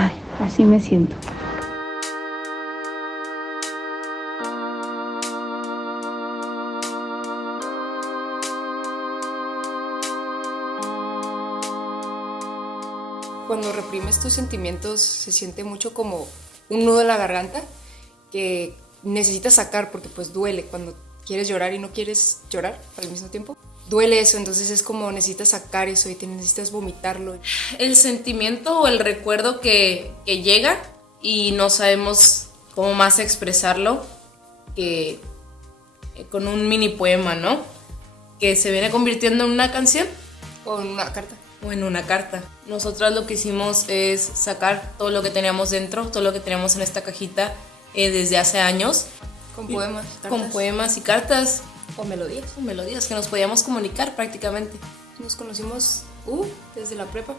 Ay, así me siento. Cuando reprimes tus sentimientos se siente mucho como un nudo en la garganta que necesitas sacar porque pues duele cuando quieres llorar y no quieres llorar al mismo tiempo. Duele eso, entonces es como necesitas sacar eso y te necesitas vomitarlo. El sentimiento o el recuerdo que llega y no sabemos cómo más expresarlo que con un mini poema, ¿no? Que se viene convirtiendo en una canción. O en una carta. O en una carta. Nosotras lo que hicimos es sacar todo lo que teníamos dentro, todo lo que teníamos en esta cajita desde hace años. Con poemas. Con poemas y cartas. O melodías. O melodías que nos podíamos comunicar prácticamente. Nos conocimos desde la prepa.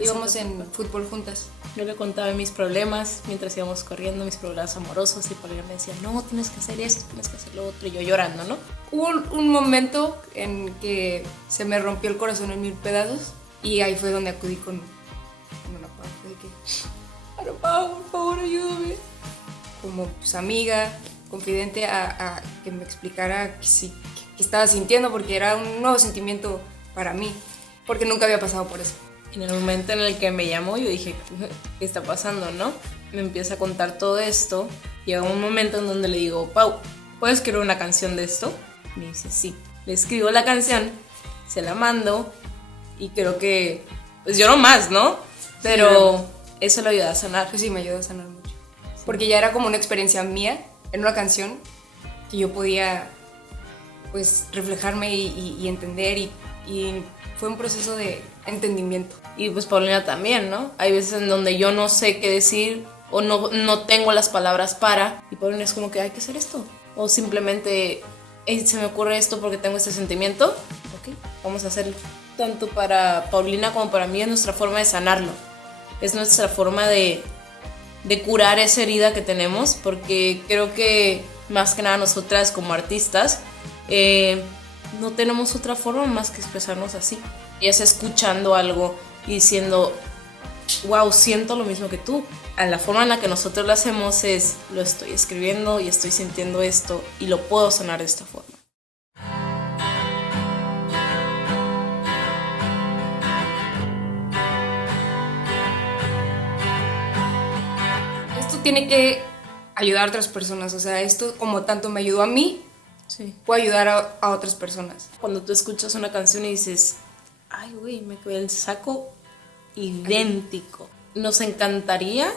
Íbamos en fútbol juntas. Yo le contaba mis problemas mientras íbamos corriendo, mis problemas amorosos, y Paulina me decía, no, tienes que hacer esto, tienes que hacer lo otro, y yo llorando, ¿no? Hubo un momento en que se me rompió el corazón en 1000 pedazos y ahí fue donde acudí con una parte de que, por favor, ayúdame. Como pues, amiga, confidente, a que me explicara qué estaba sintiendo, porque era un nuevo sentimiento para mí, porque nunca había pasado por eso. En el momento en el que me llamó, yo dije, ¿qué está pasando, no? Me empieza a contar todo esto. Llega un momento en donde le digo, Pau, ¿puedes escribir una canción de esto? Me dice, sí. Le escribo la canción, se la mando y creo que, pues lloro más, ¿no? Pero sí, eso lo ayuda a sanar. Pues sí, me ayudó a sanar mucho. Porque ya era como una experiencia mía en una canción que yo podía, pues, reflejarme y entender y fue un proceso de entendimiento. Y pues Paulina también, ¿no? Hay veces en donde yo no sé qué decir o no tengo las palabras para, y Paulina es como que hay que hacer esto. O simplemente se me ocurre esto porque tengo este sentimiento. Ok, vamos a hacerlo. Tanto para Paulina como para mí es nuestra forma de sanarlo. Es nuestra forma de curar esa herida que tenemos, porque creo que más que nada nosotras como artistas no tenemos otra forma más que expresarnos así. Y es escuchando algo y diciendo, wow, siento lo mismo que tú. A la forma en la que nosotros lo hacemos es, lo estoy escribiendo y estoy sintiendo esto y lo puedo sanar de esta forma. Esto tiene que ayudar a otras personas, o sea, esto como tanto me ayudó a mí, sí, puede ayudar a otras personas. Cuando tú escuchas una canción y dices, ay, güey, me quedó el saco idéntico. Nos encantaría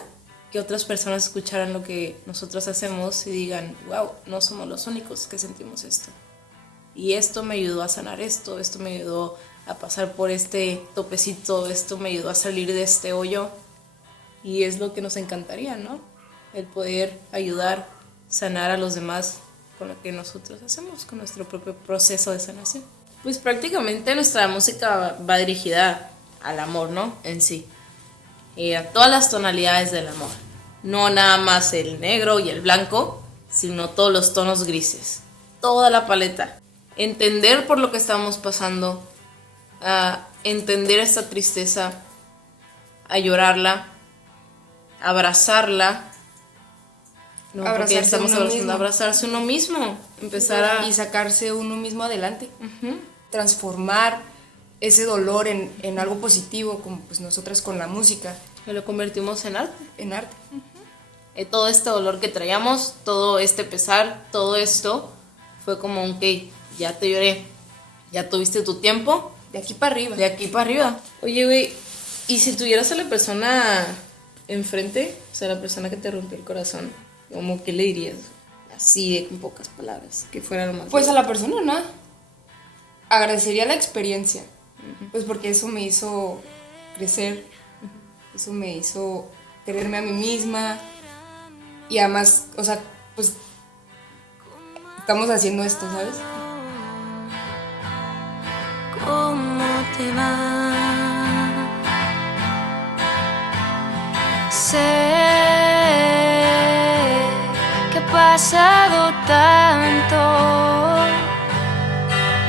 que otras personas escucharan lo que nosotros hacemos y digan, wow, no somos los únicos que sentimos esto. Y esto me ayudó a sanar esto me ayudó a pasar por este topecito, esto me ayudó a salir de este hoyo. Y es lo que nos encantaría, ¿no? El poder ayudar, sanar a los demás con lo que nosotros hacemos, con nuestro propio proceso de sanación. Pues prácticamente nuestra música va dirigida al amor, ¿no? En sí. A todas las tonalidades del amor. No nada más el negro y el blanco, sino todos los tonos grises. Toda la paleta. Entender por lo que estamos pasando. A entender esta tristeza. A llorarla. A abrazarla. No, porque estamos abrazando, abrazarse uno mismo. Empezar a... Y sacarse uno mismo adelante. Transformar ese dolor en algo positivo, como pues nosotras con la música. Que lo convertimos en arte. En arte. Todo este dolor que traíamos, todo este pesar, todo esto, fue como un que ya te lloré, ya tuviste tu tiempo. De aquí para arriba. De aquí para arriba. Oye, güey, ¿y si tuvieras a la persona enfrente, o sea, la persona que te rompió el corazón, como qué le dirías? Así, en pocas palabras, que fuera lo más... Pues a la persona, ¿no? Agradecería la experiencia, pues porque eso me hizo crecer, eso me hizo quererme a mí misma y además, o sea, pues estamos haciendo esto, ¿sabes? ¿Cómo te va? Sé que ha pasado tanto.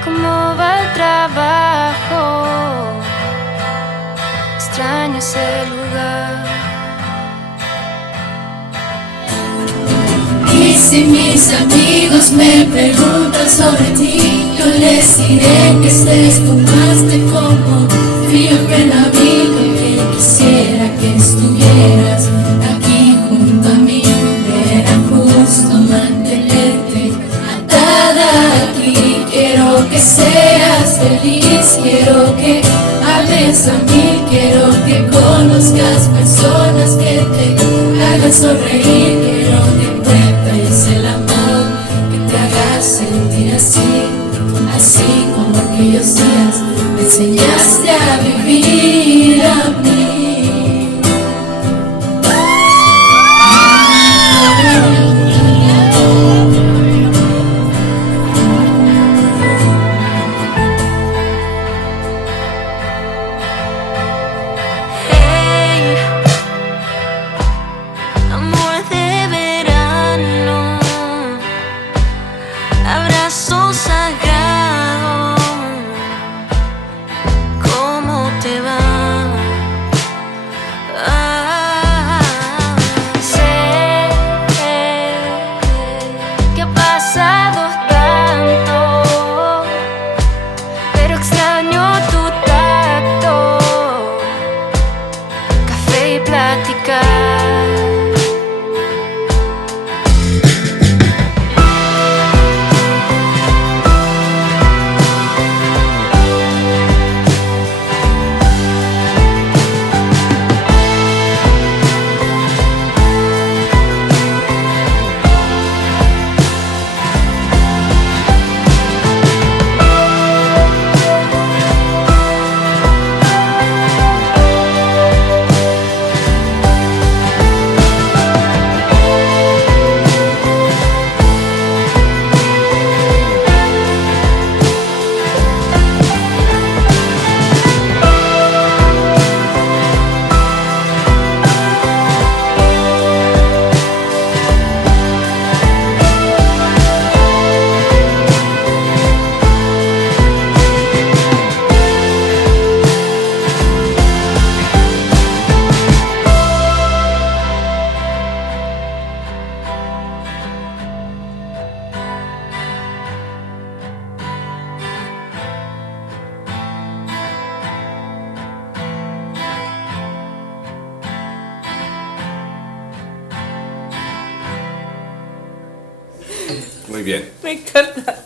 ¿Cómo va el trabajo? Extraño ese lugar Si mis amigos me preguntan sobre ti, yo les diré que estés tomaste como fiebre en abrigo, que quisiera que estuvieras aquí junto a mí. Era justo mantenerte atada aquí. Quiero que seas feliz, quiero que hables a mí, quiero que conozcas personas que te hagan sonreír, quiero que encuentres el amor que te haga sentir así, así como aquellos días me enseñaste a vivir a mí. Hey, amor de verano, abrazo sagrado, ¿cómo te va? Sé que ha pasado tanto, pero extraño tu tacto, café y platicar. Muy bien. Me encanta.